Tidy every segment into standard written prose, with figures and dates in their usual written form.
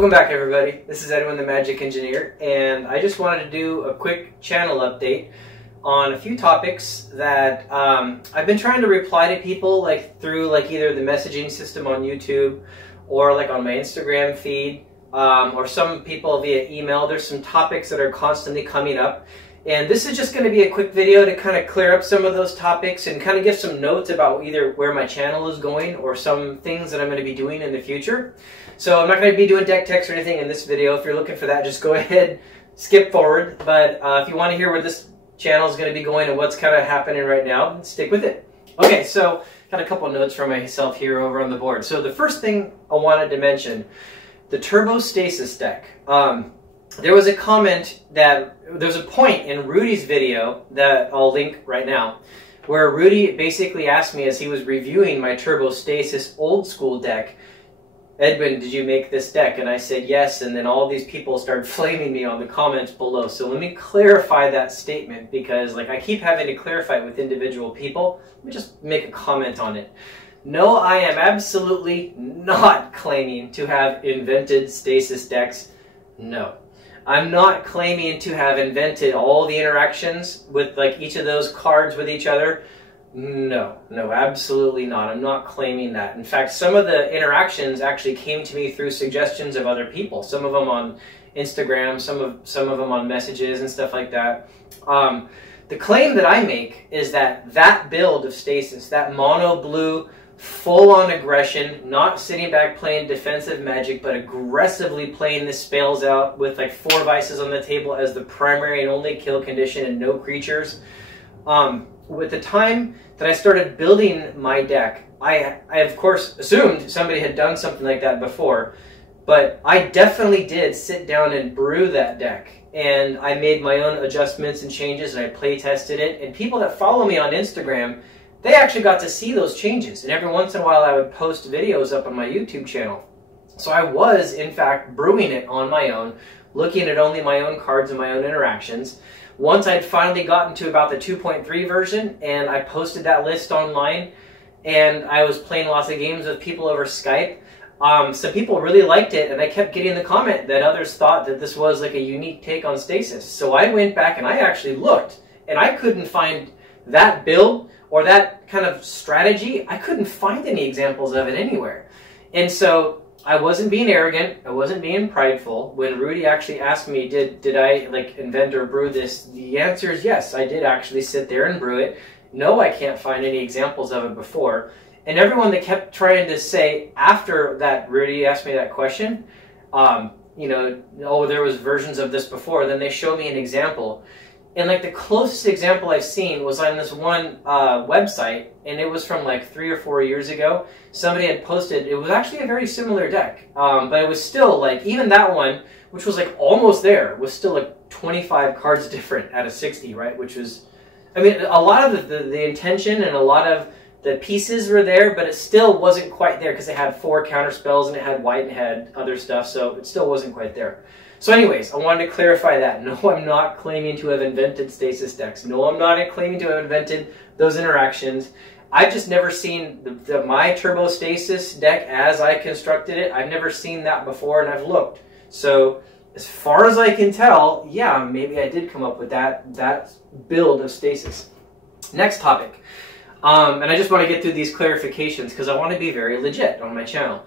Welcome back, everybody. This is Edwin the Magic Engineer, and I just wanted to do a quick channel update on a few topics that I've been trying to reply to people through either the messaging system on YouTube or on my Instagram feed, or some people via email. There's some topics that are constantly coming up, and this is just going to be a quick video to kind of clear up some of those topics and kind of give some notes about either where my channel is going or some things that I'm going to be doing in the future. So I'm not going to be doing deck techs or anything in this video. If you're looking for that, just go ahead, skip forward. But if you want to hear where this channel is going to be going and what's kind of happening right now, stick with it. Okay, so got a couple of notes for myself here over on the board. So the first thing I wanted to mention, the Turbo Stasis deck. There was a comment that, there's a point in Rudy's video that I'll link right now, where Rudy basically asked me as he was reviewing my Turbo Stasis old school deck, Edwin, did you make this deck? And I said yes, and then all these people started flaming me on the comments below. So let me clarify that statement, because I keep having to clarify it with individual people. Let me just make a comment on it. No, I am absolutely not claiming to have invented stasis decks. No. I'm not claiming to have invented all the interactions with each of those cards with each other. No, absolutely not. I'm not claiming that. In fact, some of the interactions actually came to me through suggestions of other people. Some of them on Instagram, some of them on messages and stuff like that. The claim that I make is that that build of Stasis, that mono blue, full-on aggression, not sitting back playing defensive Magic, but aggressively playing the spells out with 4 vices on the table as the primary and only kill condition and no creatures. With the time that I started building my deck, I of course assumed somebody had done something like that before, but I definitely did sit down and brew that deck, and I made my own adjustments and changes, and I play tested it, and people that follow me on Instagram, they actually got to see those changes, and every once in a while I would post videos up on my YouTube channel. So I was, in fact, brewing it on my own, looking at only my own cards and my own interactions. Once I'd finally gotten to about the 2.3 version, and I posted that list online, and I was playing lots of games with people over Skype, some people really liked it, and I kept getting the comment that others thought that this was a unique take on Stasis. So I went back and I actually looked, and I couldn't find that build or that kind of strategy. I couldn't find any examples of it anywhere. And so I wasn't being arrogant, I wasn't being prideful. When Rudy actually asked me, did I invent or brew this, the answer is yes, I did actually sit there and brew it. No, I can't find any examples of it before. And everyone that kept trying to say after that Rudy asked me that question, you know, oh, there was versions of this before, then they show me an example. And the closest example I've seen was on this one website, and it was from 3 or 4 years ago. Somebody had posted, it was actually a very similar deck, but it was still even that one, which was almost there, was still 25 cards different out of 60, right? Which was, I mean, a lot of the intention and a lot of the pieces were there, but it still wasn't quite there because it had 4 counter spells and it had white and it had other stuff, so it still wasn't quite there. So anyways, I wanted to clarify that. No, I'm not claiming to have invented stasis decks. No, I'm not claiming to have invented those interactions. I've just never seen my Turbo Stasis deck as I constructed it. I've never seen that before, and I've looked. So as far as I can tell, yeah, maybe I did come up with that build of Stasis. Next topic. And I just want to get through these clarifications because I want to be very legit on my channel.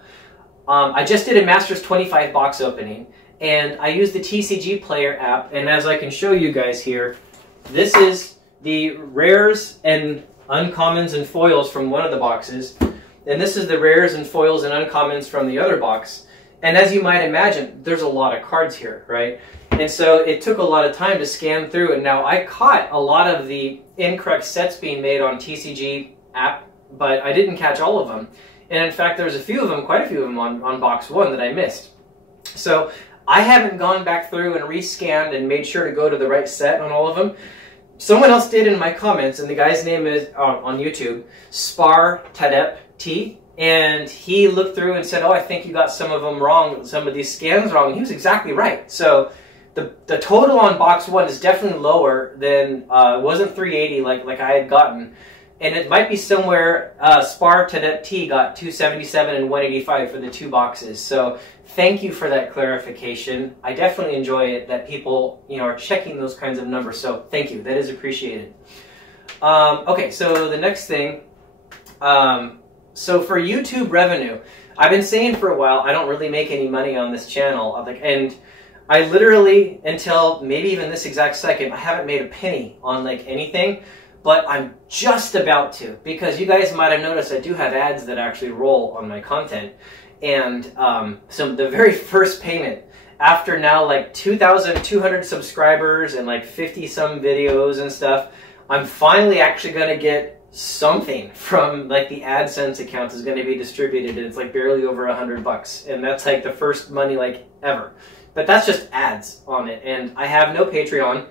I just did a Masters 25 box opening, and I used the TCG Player app, and as I can show you guys here, this is the rares and uncommons and foils from one of the boxes, and this is the rares and foils and uncommons from the other box. And as you might imagine, there's a lot of cards here, right? And so it took a lot of time to scan through, and now I caught a lot of the incorrect sets being made on TCG app, but I didn't catch all of them. And in fact, there was quite a few of them on box 1 that I missed. So I haven't gone back through and rescanned and made sure to go to the right set on all of them. Someone else did in my comments, and the guy's name is, on YouTube, Spar Tadep T, and he looked through and said, oh, I think you got some of them wrong, some of these scans wrong, and he was exactly right. So the total on box 1 is definitely lower than, it wasn't 380 like I had gotten. and it might be somewhere. Spar to T got 277 and 185 for the 2 boxes. So thank you for that clarification. I definitely enjoy it that people, you know, are checking those kinds of numbers. So thank you. That is appreciated. Okay, so the next thing. So for YouTube revenue, I've been saying for a while I don't really make any money on this channel, and I literally, until maybe even this exact second, I haven't made a penny on like anything, but I'm just about to, because you guys might have noticed I do have ads that actually roll on my content, and so the very first payment after now like 2,200 subscribers and like 50 some videos and stuff, I'm finally actually going to get something from like the AdSense account is going to be distributed, and it's like barely over $100, and that's like the first money like ever. But that's just ads on it, and I have no Patreon,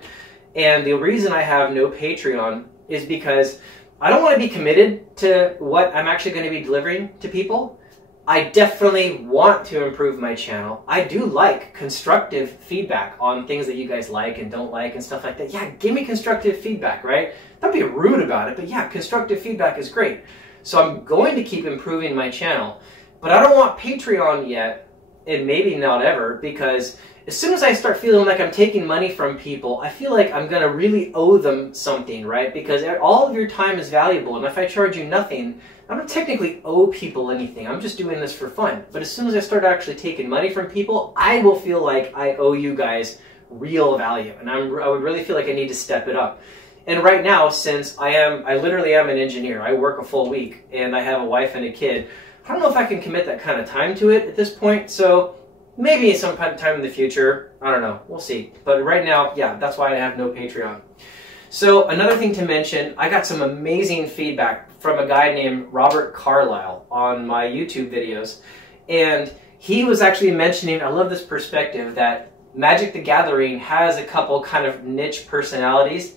and the reason I have no Patreon is because I don't want to be committed to what I'm actually going to be delivering to people. I definitely want to improve my channel. I do like constructive feedback on things that you guys like and don't like and stuff like that. Yeah, give me constructive feedback, right? Don't be rude about it, but yeah, constructive feedback is great. So I'm going to keep improving my channel, but I don't want Patreon yet, and maybe not ever, because as soon as I start feeling like I'm taking money from people, I feel like I'm going to really owe them something, right? Because all of your time is valuable, and if I charge you nothing, I don't technically owe people anything. I'm just doing this for fun. But as soon as I start actually taking money from people, I will feel like I owe you guys real value, and I would really feel like I need to step it up. And right now, since I literally am an engineer, I work a full week, and I have a wife and a kid, I don't know if I can commit that kind of time to it at this point, so maybe some time in the future, I don't know, we'll see. But right now, yeah, that's why I have no Patreon. So another thing to mention, I got some amazing feedback from a guy named Robert Carlisle on my YouTube videos, and he was actually mentioning, I love this perspective, that Magic the Gathering has a couple kind of niche personalities.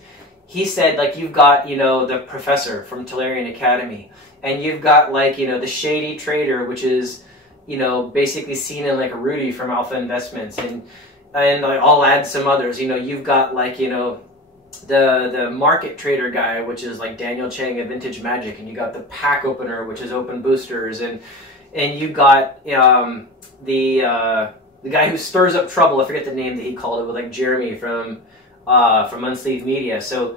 He said, like, you've got, you know, the professor from Tolarian Academy, and you've got, like, you know, the shady trader, which is, you know, basically seen in like a Rudy from Alpha Investments, and I'll add some others. You know, you've got like, you know, the market trader guy, which is like Daniel Chang of Vintage Magic, and you got the pack opener, which is Open Boosters, and you got the guy who stirs up trouble. I forget the name that he called it, with like Jeremy from Unsleeved Media. So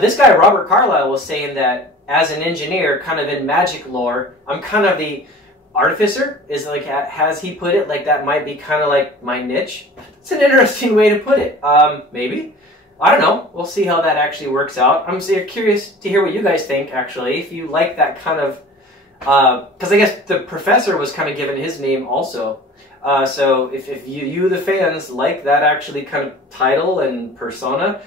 this guy Robert Carlisle was saying that as an engineer, kind of in Magic lore, I'm kind of the artificer, is like, has he put it, like that might be kind of like my niche. It's an interesting way to put it. Maybe. I don't know. We'll see how that actually works out. I'm curious to hear what you guys think, actually, if you like that kind of, because I guess the professor was kind of given his name also. So if you, the fans, like that actually kind of title and persona,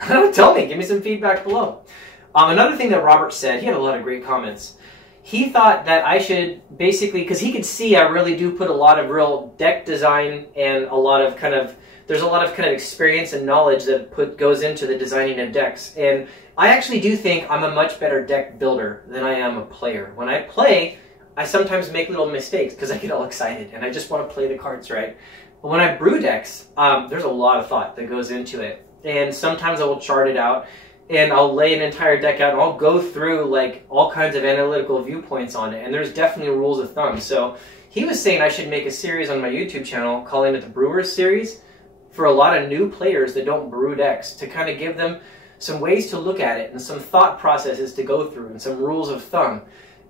tell me, give me some feedback below. Another thing that Robert said, he had a lot of great comments. He thought that I should basically, because he could see I really do put a lot of real deck design and a lot of kind of, there's a lot of kind of experience and knowledge that goes into the designing of decks. And I actually do think I'm a much better deck builder than I am a player. When I play, I sometimes make little mistakes because I get all excited and I just want to play the cards right. But when I brew decks, there's a lot of thought that goes into it. And sometimes I will chart it out, and I'll lay an entire deck out, and I'll go through like all kinds of analytical viewpoints on it, and there's definitely rules of thumb. So he was saying I should make a series on my YouTube channel, calling it the Brewers Series, for a lot of new players that don't brew decks, to kind of give them some ways to look at it and some thought processes to go through and some rules of thumb.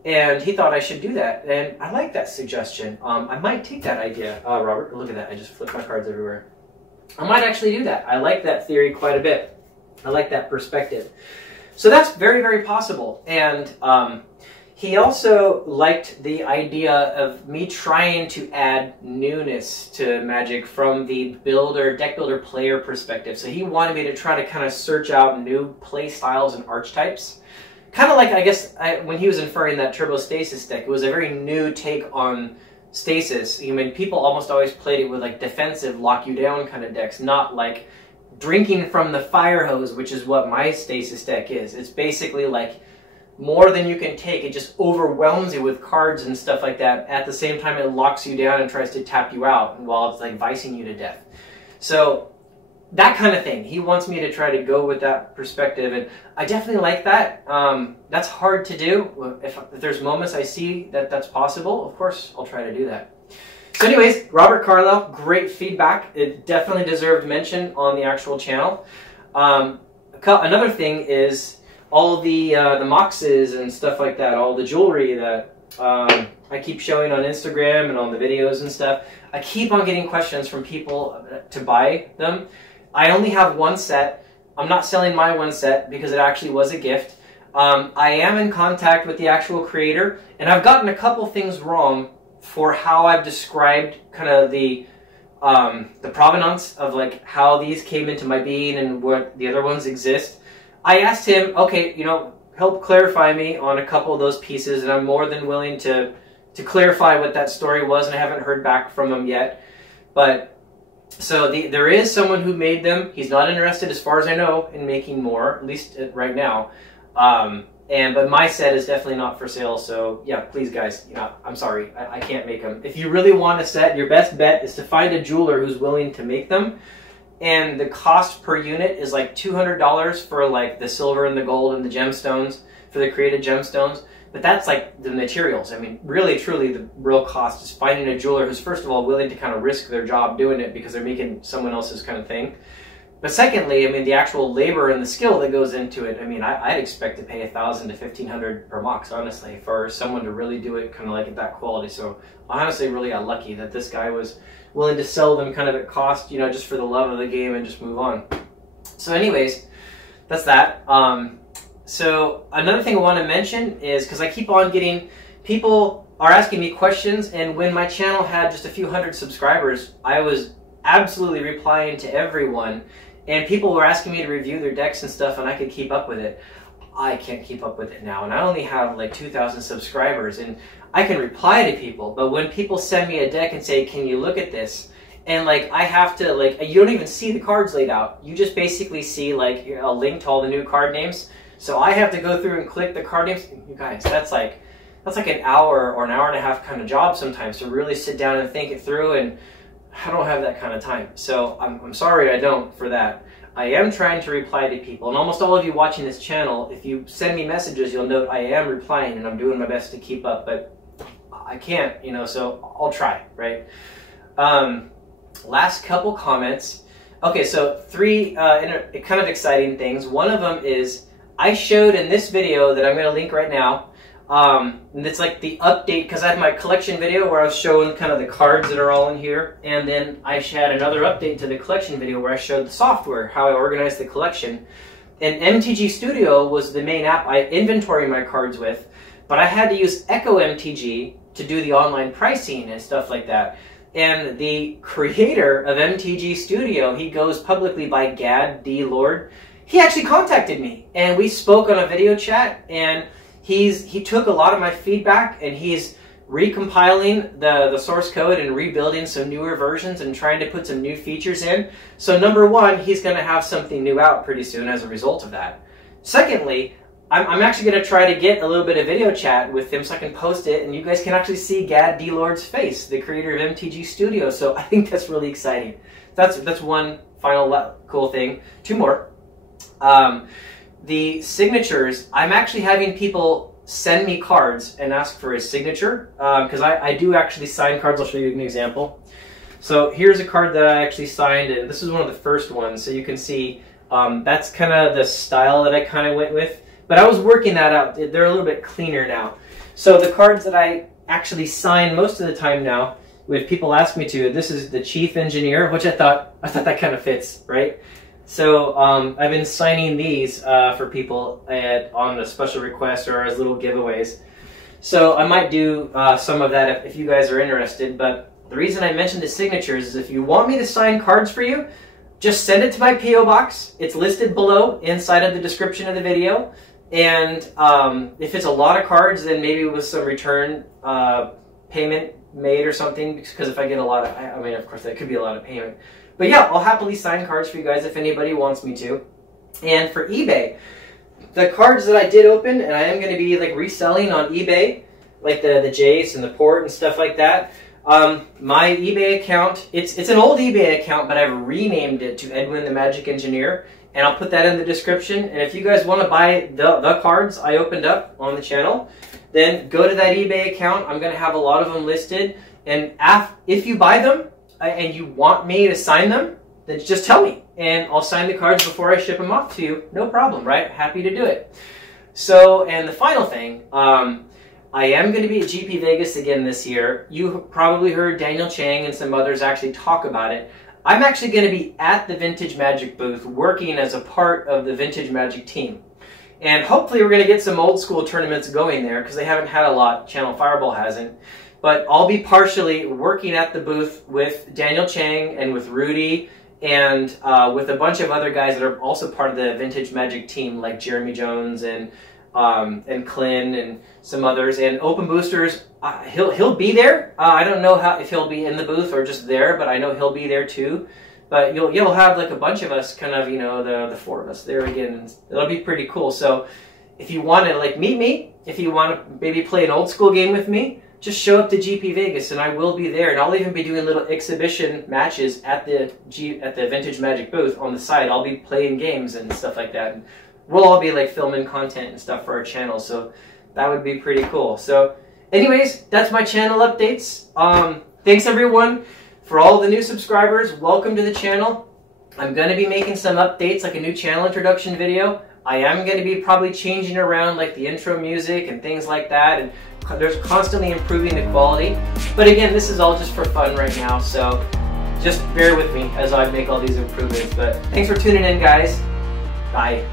And he thought I should do that, and I like that suggestion. I might take that idea. Robert, look at that. I just flipped my cards everywhere. I might actually do that. I like that theory quite a bit. I like that perspective. So that's very, very possible. And he also liked the idea of me trying to add newness to Magic from the deck builder player perspective. So he wanted me to try to kind of search out new play styles and archetypes. Kind of like, I guess, when he was inferring that Turbo Stasis deck, it was a very new take on Stasis. I mean, people almost always played it with like defensive, lock you down kind of decks, not like drinking from the fire hose, which is what my Stasis deck is. It's basically like more than you can take. It just overwhelms you with cards and stuff like that. At the same time, it locks you down and tries to tap you out while it's like vicing you to death. So that kind of thing. He wants me to try to go with that perspective, and I definitely like that. That's hard to do. If there's moments I see that that's possible, of course I'll try to do that. So anyways, Robert Carlisle, great feedback. It definitely deserved mention on the actual channel. Another thing is all the moxes and stuff like that, all the jewelry that I keep showing on Instagram and on the videos and stuff. I keep on getting questions from people to buy them. I only have one set. I'm not selling my one set because it actually was a gift. I am in contact with the actual creator, and I've gotten a couple things wrong for how I've described kind of the provenance of like how these came into my being and what the other ones exist. I asked him, okay, you know, help clarify me on a couple of those pieces, and I'm more than willing to clarify what that story was, and I haven't heard back from him yet. But so there is someone who made them. He's not interested, as far as I know, in making more, at least right now. But my set is definitely not for sale. So yeah, please guys, you know, I'm sorry, I can't make them. If you really want a set, your best bet is to find a jeweler who's willing to make them. And the cost per unit is like $200 for like the silver and the gold and the gemstones, for the created gemstones. But that's like the materials. I mean, really, truly, the real cost is finding a jeweler who's, first of all, willing to kind of risk their job doing it because they're making someone else's kind of thing. But secondly, I mean, the actual labor and the skill that goes into it, I mean, I'd expect to pay $1,000 to $1,500 per mox, honestly, for someone to really do it kind of like at that quality. So I honestly really got lucky that this guy was willing to sell them kind of at cost, you know, just for the love of the game and just move on. So anyways, that's that. So another thing I want to mention is, because I keep on getting, people are asking me questions, and when my channel had just a few hundred subscribers, I was absolutely replying to everyone, and people were asking me to review their decks and stuff, and I could keep up with it. I can't keep up with it now, and I only have like 2,000 subscribers, and I can reply to people, but when people send me a deck and say, can you look at this? And like, I have to, like, you don't even see the cards laid out. You just basically see like a link to all the new card names. So I have to go through and click the card names. You guys, that's like an hour or an hour and a half kind of job sometimes to really sit down and think it through, and I don't have that kind of time. So I'm sorry I don't for that. I am trying to reply to people, and almost all of you watching this channel, if you send me messages, you'll note I am replying, and I'm doing my best to keep up, but I can't, you know, so I'll try, right? Last couple comments. Okay, so three kind of exciting things. One of them is, I showed in this video that I'm going to link right now, and it's like the update, because I had my collection video where I was showing kind of the cards that are all in here, and then I had another update to the collection video where I showed the software, how I organized the collection. And MTG Studio was the main app I inventory my cards with, but I had to use Echo MTG to do the online pricing and stuff like that. And the creator of MTG Studio, he goes publicly by Gad D. Lord. He actually contacted me, and we spoke on a video chat, and he took a lot of my feedback, and he's recompiling the source code and rebuilding some newer versions and trying to put some new features in. So number one, he's going to have something new out pretty soon as a result of that. Secondly, I'm actually going to try to get a little bit of video chat with him so I can post it, and you guys can actually see Gad D. Lord's face, the creator of MTG Studio. So I think that's really exciting. That's one final cool thing. Two more. The signatures, I'm actually having people send me cards and ask for a signature, because I do actually sign cards. I'll show you an example. So here's a card that I actually signed, and this is one of the first ones, so you can see that's kind of the style that I kind of went with. But I was working that out. They're a little bit cleaner now. So the cards that I actually sign most of the time now, if people ask me to, this is the Chief Engineer, which I thought that kind of fits, right? So I've been signing these for people on a special request or as little giveaways. So I might do some of that if you guys are interested. But the reason I mentioned the signatures is if you want me to sign cards for you, just send it to my P.O. box. It's listed below inside of the description of the video. And if it's a lot of cards, then maybe with some return payment made or something, because if I get a lot of, I mean, of course, that could be a lot of payment. But yeah, I'll happily sign cards for you guys if anybody wants me to. And for eBay, the cards that I did open, and I am going to be like reselling on eBay, like the Jace and the Port and stuff like that, My eBay account, it's an old eBay account, but I've renamed it to Edwin the Magic Engineer, and I'll put that in the description. And if you guys want to buy the cards I opened up on the channel, then go to that eBay account. I'm going to have a lot of them listed, and if you buy them and you want me to sign them, then just tell me, and I'll sign the cards before I ship them off to you. No problem, right? Happy to do it. So, and the final thing, I am going to be at GP Vegas again this year. You probably heard Daniel Chang and some others actually talk about it. I'm actually going to be at the Vintage Magic booth working as a part of the Vintage Magic team. And hopefully we're going to get some old school tournaments going there, because they haven't had a lot. Channel Fireball hasn't. But I'll be partially working at the booth with Daniel Chang and with Rudy and with a bunch of other guys that are also part of the Vintage Magic team, like Jeremy Jones and Clint and some others, and Open Boosters. He'll be there. I don't know if he'll be in the booth or just there, but I know he'll be there too. But you'll have like a bunch of us, kind of, you know, the four of us there again, and it'll be pretty cool. So if you want to like meet me, if you want to maybe play an old school game with me, just show up to GP Vegas, and I will be there. And I'll even be doing little exhibition matches at the Vintage Magic booth on the side. I'll be playing games and stuff like that. And we'll all be like filming content and stuff for our channel, so that would be pretty cool. So anyways, that's my channel updates. Thanks everyone for all the new subscribers. Welcome to the channel. I'm going to be making some updates, like a new channel introduction video. I am going to be probably changing around like the intro music and things like that, and there's constantly improving the quality. But again, this is all just for fun right now, so just bear with me as I make all these improvements. But thanks for tuning in, guys. Bye.